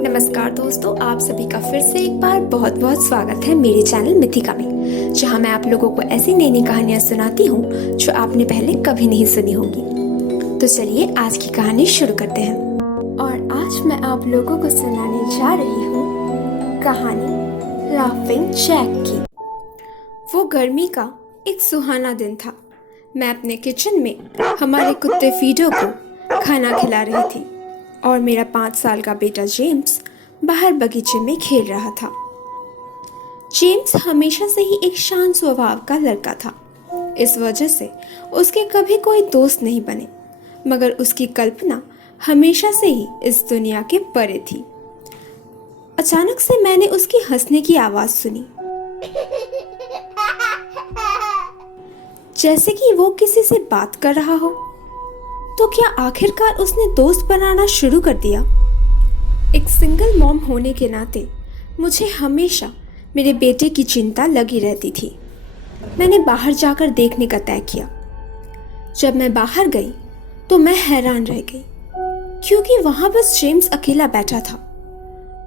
नमस्कार दोस्तों, आप सभी का फिर से एक बार बहुत बहुत स्वागत है मेरे चैनल मिथिका में, जहां मैं आप लोगों को ऐसी नई नई कहानियां सुनाती हूं जो आपने पहले कभी नहीं सुनी होंगी। तो चलिए आज की कहानी शुरू करते हैं। और आज मैं आप लोगों को सुनाने जा रही हूँ कहानी लाफिंग जैक की। वो गर्मी का एक सुहाना दिन था। मैं अपने किचन में हमारे कुत्ते फीडो को खाना खिला रही थी और मेरा 5 साल का बेटा जेम्स बाहर बगीचे में खेल रहा था। जेम्स हमेशा से ही एक शांत स्वभाव का लड़का था। इस वजह से उसके कभी कोई दोस्त नहीं बने, मगर उसकी कल्पना हमेशा से ही इस दुनिया के परे थी। अचानक से मैंने उसकी हंसने की आवाज सुनी, जैसे कि वो किसी से बात कर रहा हो। तो क्या आखिरकार उसने दोस्त बनाना शुरू कर दिया? एक सिंगल मॉम होने के नाते मुझे हमेशा मेरे बेटे की चिंता लगी रहती थी। मैंने बाहर जाकर देखने का तय किया। जब मैं बाहर गई तो मैं हैरान रह गई, क्योंकि वहां बस जेम्स अकेला बैठा था।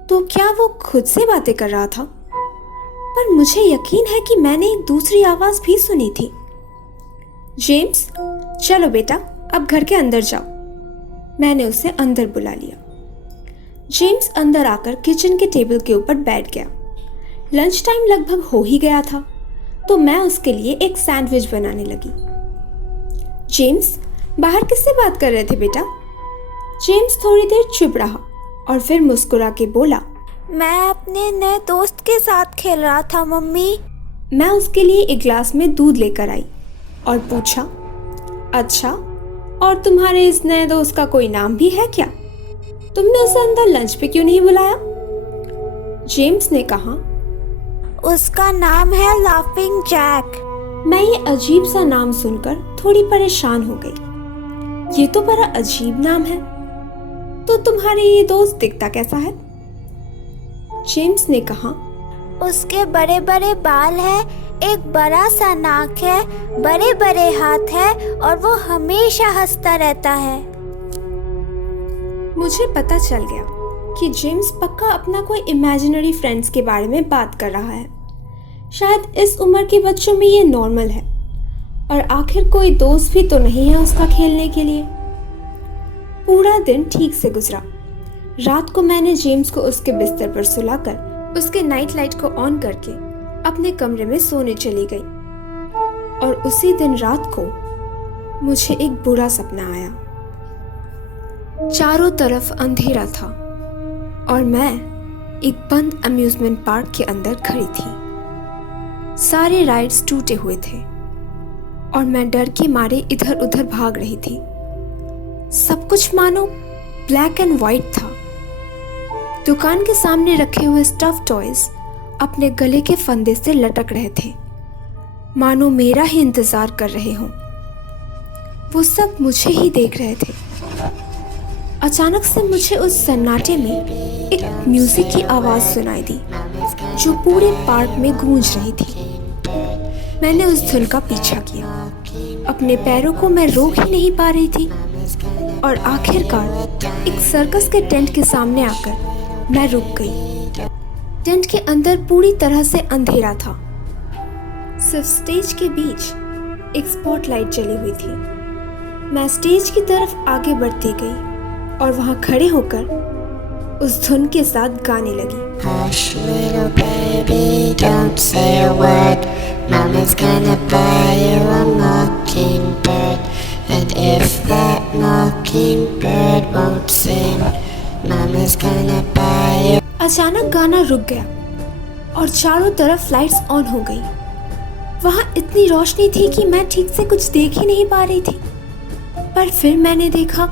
तो क्या वो खुद से बातें कर रहा था? पर मुझे यकीन है कि मैंने एक दूसरी आवाज भी सुनी थी। जेम्स, चलो बेटा, अब घर के अंदर जाओ। मैंने उसे अंदर बुला लिया। जेम्स अंदर आकर किचन के टेबल के ऊपर बैठ गया। लंच टाइम लगभग हो ही गया था, तो मैं उसके लिए एक सैंडविच बनाने लगी। जेम्स, बाहर किससे बात कर रहे थे बेटा? जेम्स थोड़ी देर चुप रहा और फिर मुस्कुरा के बोला, मैं अपने नए दोस्त के साथ खेल रहा था मम्मी। मैं उसके लिए एक गिलास में दूध लेकर आई और पूछा, अच्छा, और तुम्हारे इस नए दोस्त का कोई नाम भी है क्या? तुमने उसे अंदर लंच पे क्यों नहीं बुलाया? जेम्स ने कहा, उसका नाम है लाफिंग जैक। मैं ये अजीब सा नाम सुनकर थोड़ी परेशान हो गई। ये तो बड़ा अजीब नाम है। तो तुम्हारे ये दोस्त दिखता कैसा है? जेम्स ने कहा, उसके बड़े बड़े बाल हैं, एक बड़ा सा नाक है, बड़े बड़े हाथ है और वो हमेशा हंसता रहता है। मुझे पता चल गया कि जेम्स पक्का अपना कोई इमेजिनरी फ्रेंड्स के बारे में बात कर रहा है। शायद इस उम्र के बच्चों में ये नॉर्मल है, और आखिर कोई दोस्त भी तो नहीं है उसका खेलने के लिए। पूरा दिन ठीक से गुजरा। रात को मैंने जेम्स को उसके बिस्तर पर सुलाकर उसके नाइट लाइट को ऑन करके अपने कमरे में सोने चली गई। और उसी दिन रात को मुझे एक बुरा सपना आया। चारों तरफ अंधेरा था और मैं एक बंद अम्यूजमेंट पार्क के अंदर खड़ी थी। सारे राइड्स टूटे हुए थे और मैं डर के मारे इधर उधर भाग रही थी। सब कुछ मानो ब्लैक एंड व्हाइट था। दुकान के सामने रखे हुए स्टफ टॉयज अपने गले के फंदे से लटक रहे थे, मानो मेरा ही इंतजार कर रहे हों। वो सब मुझे ही देख रहे थे। अचानक से मुझे उस सन्नाटे में एक म्यूजिक की आवाज सुनाई दी, जो पूरे पार्क में गूंज रही थी। मैंने उस धुन का पीछा किया। अपने पैरों को मैं रोक ही नहीं पा रही थी और आखिरकार एक सर्कस के टेंट के सामने आकर मैं रुक गई। टेंट के अंदर पूरी तरह से अंधेरा था। सिर्फ स्टेज के बीच एक स्पॉटलाइट जली हुई थी। मैं स्टेज की तरफ आगे बढ़ती गई और वहां खड़े होकर उस धुन के साथ गाने लगी। Hush little baby, don't say a word. Mama's gonna buy you a mockingbird. And if that mockingbird won't sing, Mama's gonna buy you. अचानक गाना रुक गया और चारों तरफ लाइट्स ऑन हो गई। वहां इतनी रोशनी थी कि मैं ठीक से कुछ देख ही नहीं पा रही थी। पर फिर मैंने देखा,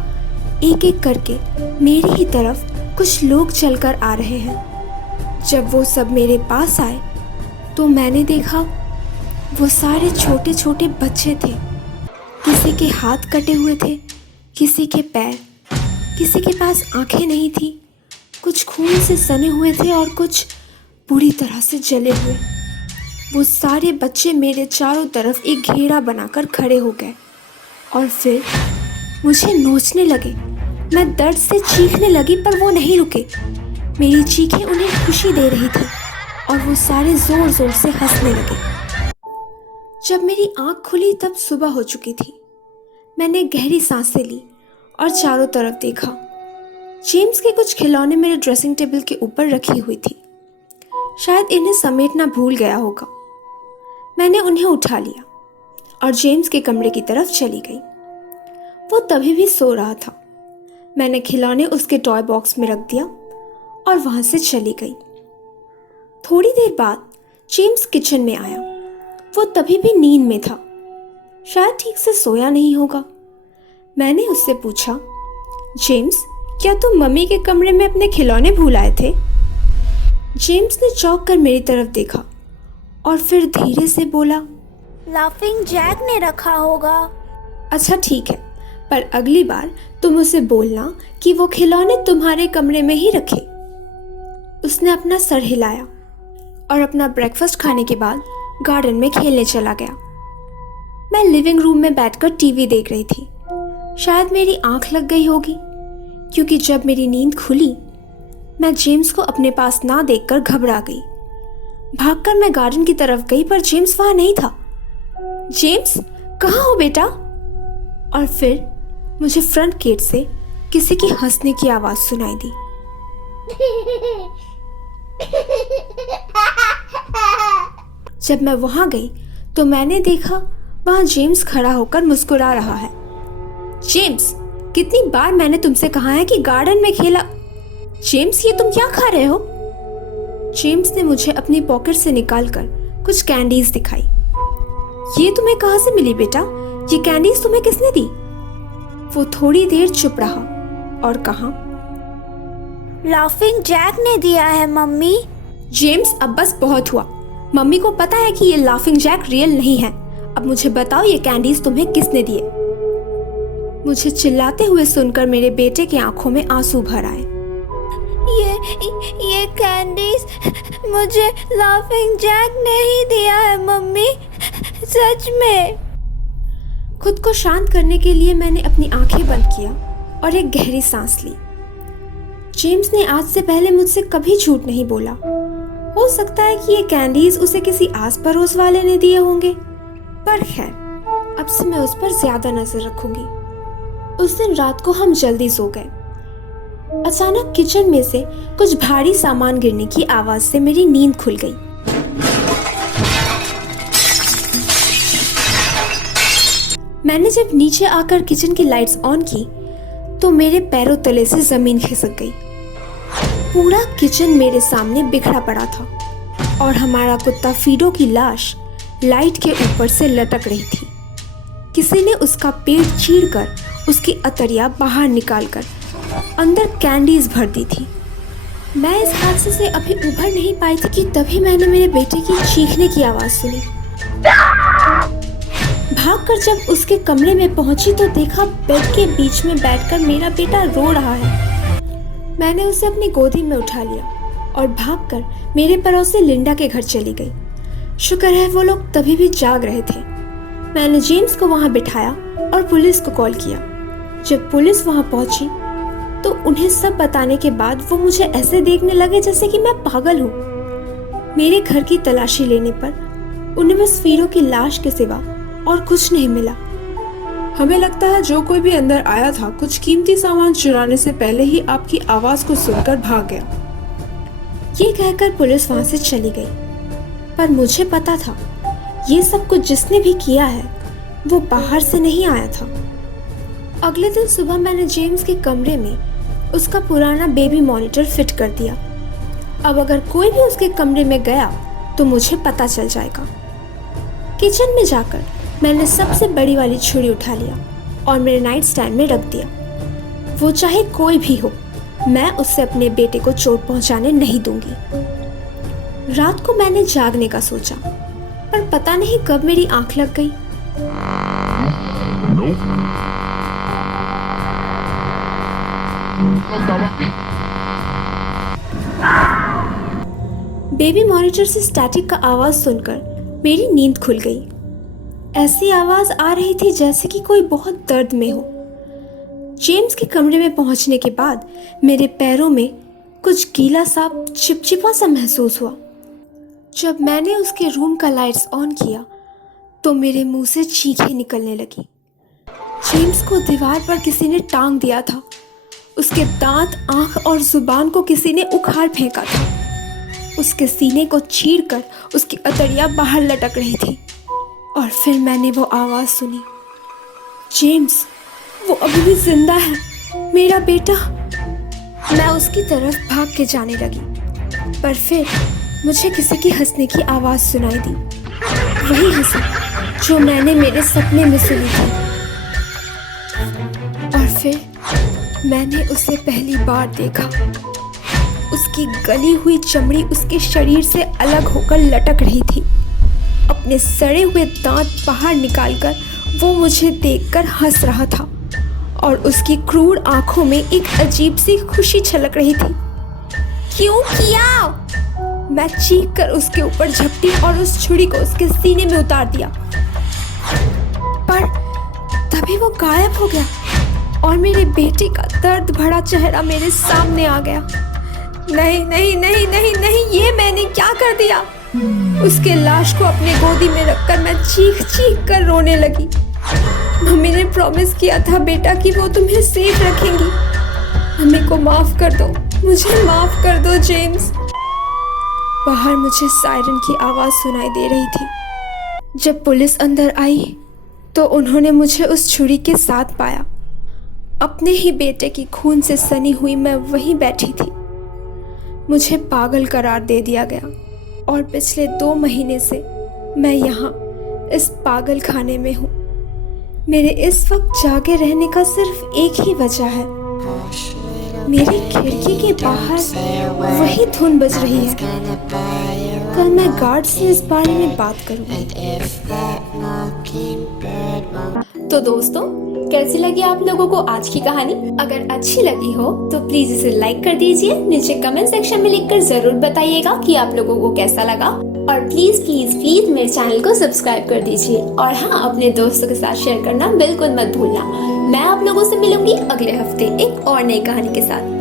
एक एक करके मेरी ही तरफ कुछ लोग चलकर आ रहे हैं। जब वो सब मेरे पास आए तो मैंने देखा वो सारे छोटे छोटे बच्चे थे। किसी के हाथ कटे हुए थे, किसी के पैर, किसी के पास आंखें नहीं थी, कुछ खून से सने हुए थे और कुछ बुरी तरह से जले हुए। वो सारे बच्चे मेरे चारों तरफ एक घेरा बनाकर खड़े हो गए और फिर मुझे नोचने लगे। मैं दर्द से चीखने लगी, पर वो नहीं रुके। मेरी चीखें उन्हें खुशी दे रही थी और वो सारे जोर जोर से हंसने लगे। जब मेरी आंख खुली तब सुबह हो चुकी थी। मैंने गहरी सांसें ली और चारों तरफ देखा। जेम्स के कुछ खिलौने मेरे ड्रेसिंग टेबल के ऊपर रखी हुई थी। शायद इन्हें समेटना भूल गया होगा। मैंने उन्हें उठा लिया और जेम्स के कमरे की तरफ चली गई। वो तभी भी सो रहा था। मैंने खिलौने उसके टॉय बॉक्स में रख दिया और वहां से चली गई। थोड़ी देर बाद जेम्स किचन में आया। वो तभी भी नींद में था, शायद ठीक से सोया नहीं होगा। मैंने उससे पूछा, जेम्स, क्या तुम मम्मी के कमरे में अपने खिलौने भूल आए थे? जेम्स ने चौंक कर मेरी तरफ देखा और फिर धीरे से बोला, लाफिंग जैक ने रखा होगा। अच्छा ठीक है, पर अगली बार तुम उसे बोलना कि वो खिलौने तुम्हारे कमरे में ही रखे। उसने अपना सर हिलाया और अपना ब्रेकफास्ट खाने के बाद गार्डन में खेलने चला गया। मैं लिविंग रूम में बैठकर टीवी देख रही थी। शायद मेरी आंख लग गई होगी, क्योंकि जब मेरी नींद खुली मैं जेम्स को अपने पास ना देखकर घबरा गई। भागकर मैं गार्डन की तरफ गई, पर जेम्स वहां नहीं था। जेम्स, कहाँ हो बेटा? और फिर मुझे फ्रंट गेट से किसी की हंसने की आवाज सुनाई दी। जब मैं वहां गई तो मैंने देखा वहां जेम्स खड़ा होकर मुस्कुरा रहा है। जेम्स, कितनी बार मैंने तुमसे कहा है कि गार्डन में खेला। जेम्स, ये तुम क्या खा रहे हो? जेम्स ने मुझे अपनी पॉकेट से निकालकर कुछ कैंडीज दिखाई। ये तुम्हें कहाँ से मिली बेटा? ये कैंडीज तुम्हें किसने दी? वो थोड़ी देर चुप रहा और कहा, लाफिंग जैक ने दिया है मम्मी। जेम्स, अब बस बहुत हुआ। मम्मी को पता है कि ये लाफिंग जैक रियल नहीं है। अब मुझे बताओ, ये कैंडीज तुम्हें किसने दिए? मुझे चिल्लाते हुए सुनकर मेरे बेटे की आंखों में आंसू भर आए। ये कैंडीज मुझे लाफिंग जैक ने ही दिया है मम्मी, सच में। खुद को शांत करने के लिए मैंने अपनी आंखें बंद किया और एक गहरी सांस ली। जेम्स ने आज से पहले मुझसे कभी झूठ नहीं बोला। हो सकता है कि ये कैंडीज उसे किसी आस पड़ोस वाले ने दिए होंगे, पर खैर, अब से मैं उस पर ज्यादा नजर रखूंगी। उस दिन रात को हम जल्दी सो गए। अचानक किचन में से कुछ भारी सामान गिरने की आवाज से मेरी नींद खुल गई। मैंने जब नीचे आकर किचन की लाइट्स ऑन की तो मेरे पैरों तले से जमीन खिसक गई। पूरा किचन मेरे सामने बिखरा पड़ा था और हमारा कुत्ता फीडो की लाश लाइट के ऊपर से लटक रही थी। किसी ने उसका पेट चीरकर उसकी अतरिया बाहर निकालकर अंदर कैंडीज भर दी थी। मैं इस हादसे से अभी उभर नहीं पाई थी कि तभी मैंने मेरे बेटे की चीखने की आवाज सुनी। भागकर जब उसके कमरे में पहुंची तो देखा बेड के बीच में बैठकर मेरा बेटा रो रहा है। मैंने उसे अपनी गोदी में उठा लिया और भागकर मेरे पड़ोसी लिंडा के घर चली गई। शुक्र है वो लोग तभी भी जाग रहे थे। मैंने जेम्स को वहां बिठाया और पुलिस को कॉल किया। जब पुलिस वहां पहुंची तो उन्हें सब बताने के बाद वो मुझे ऐसे देखने लगे जैसे कि मैं पागल हूँ। मेरे घर की तलाशी लेने पर उन्हें बस फीडो की लाश के सिवा और कुछ नहीं मिला। हमें लगता है जो कोई भी अंदर आया था कुछ कीमती सामान चुराने से पहले ही आपकी आवाज को सुनकर भाग गया। ये कहकर पुलिस वहां से चली गई, पर मुझे पता था ये सब कुछ जिसने भी किया है वो बाहर से नहीं आया था। अगले दिन सुबह मैंने जेम्स के कमरे में उसका पुराना बेबी मॉनिटर फिट कर दिया। अब अगर कोई भी उसके कमरे में गया तो मुझे पता चल जाएगा। किचन में जाकर मैंने सबसे बड़ी वाली छुरी उठा लिया और मेरे नाइट स्टैंड में रख दिया। वो चाहे कोई भी हो, मैं उससे अपने बेटे को चोट पहुंचाने नहीं दूंगी। रात को मैंने जागने का सोचा, पर पता नहीं कब मेरी आंख लग गई। बेबी मॉनिटर से स्टैटिक का आवाज सुनकर मेरी नींद खुल गई। ऐसी आवाज आ रही थी जैसे कि कोई बहुत दर्द में हो। जेम्स के कमरे में पहुंचने के बाद मेरे पैरों में कुछ गीला सा चिपचिपा सा महसूस हुआ। जब मैंने उसके रूम का लाइट्स ऑन किया तो मेरे मुंह से चीखें निकलने लगी। जेम्स को दीवार पर किसी ने टांग दिया था। उसके दांत, आंख और जुबान को किसी ने उखाड़ फेंका था। उसके सीने को चीरकर उसकी अतड़ियाँ बाहर लटक रही थी। और फिर मैंने वो आवाज़ सुनी, जेम्स, वो अभी भी जिंदा है, मेरा बेटा। मैं उसकी तरफ भाग के जाने लगी, पर फिर मुझे किसी की हंसने की आवाज़ सुनाई दी। वही हंसी जो मैंने मेरे सपने में सुनी थी। और फिर मैंने उसे पहली बार देखा। उसकी गली हुई चमड़ी उसके शरीर से अलग होकर लटक रही थी। अपने सड़े हुए दांत बाहर निकालकर वो मुझे देखकर हंस रहा था और उसकी क्रूर आंखों में एक अजीब सी खुशी छलक रही थी। क्यों किया? मैं चीख कर उसके ऊपर झपटी और उस छुरी को उसके सीने में उतार दिया, पर तभी वो गायब हो गया और मेरे बेटे का दर्द भरा चेहरा मेरे सामने आ गया। नहीं नहीं नहीं नहीं नहीं, ये मैंने क्या कर दिया? उसके लाश को अपने गोदी में रखकर मैं चीख चीख कर रोने लगी। मम्मी ने प्रॉमिस किया था बेटा कि वो तुम्हें सेफ रखेंगी। मम्मी को माफ कर दो, मुझे माफ कर दो जेम्स। बाहर मुझे सायरन की आवाज़ सुनाई दे रही थी। जब पुलिस अंदर आई तो उन्होंने मुझे उस छुरी के साथ पाया। अपने ही बेटे की खून से सनी हुई मैं वहीं बैठी थी। मुझे पागल करार दे दिया गया और पिछले 2 महीने से मैं यहाँ इस पागल खाने में हूँ। मेरे इस वक्त जागे रहने का सिर्फ एक ही वजह है। मेरी खिड़की के बाहर वही धुन बज रही है। कल मैं गार्ड से इस बारे में बात करूँगी। तो दोस्तों, कैसी लगी आप लोगों को आज की कहानी? अगर अच्छी लगी हो तो प्लीज इसे लाइक कर दीजिए। नीचे कमेंट सेक्शन में लिखकर जरूर बताइएगा कि आप लोगों को कैसा लगा। और प्लीज प्लीज प्लीज मेरे चैनल को सब्सक्राइब कर दीजिए। और हाँ, अपने दोस्तों के साथ शेयर करना बिल्कुल मत भूलना। मैं आप लोगों से मिलूंगी अगले हफ्ते एक और नई कहानी के साथ।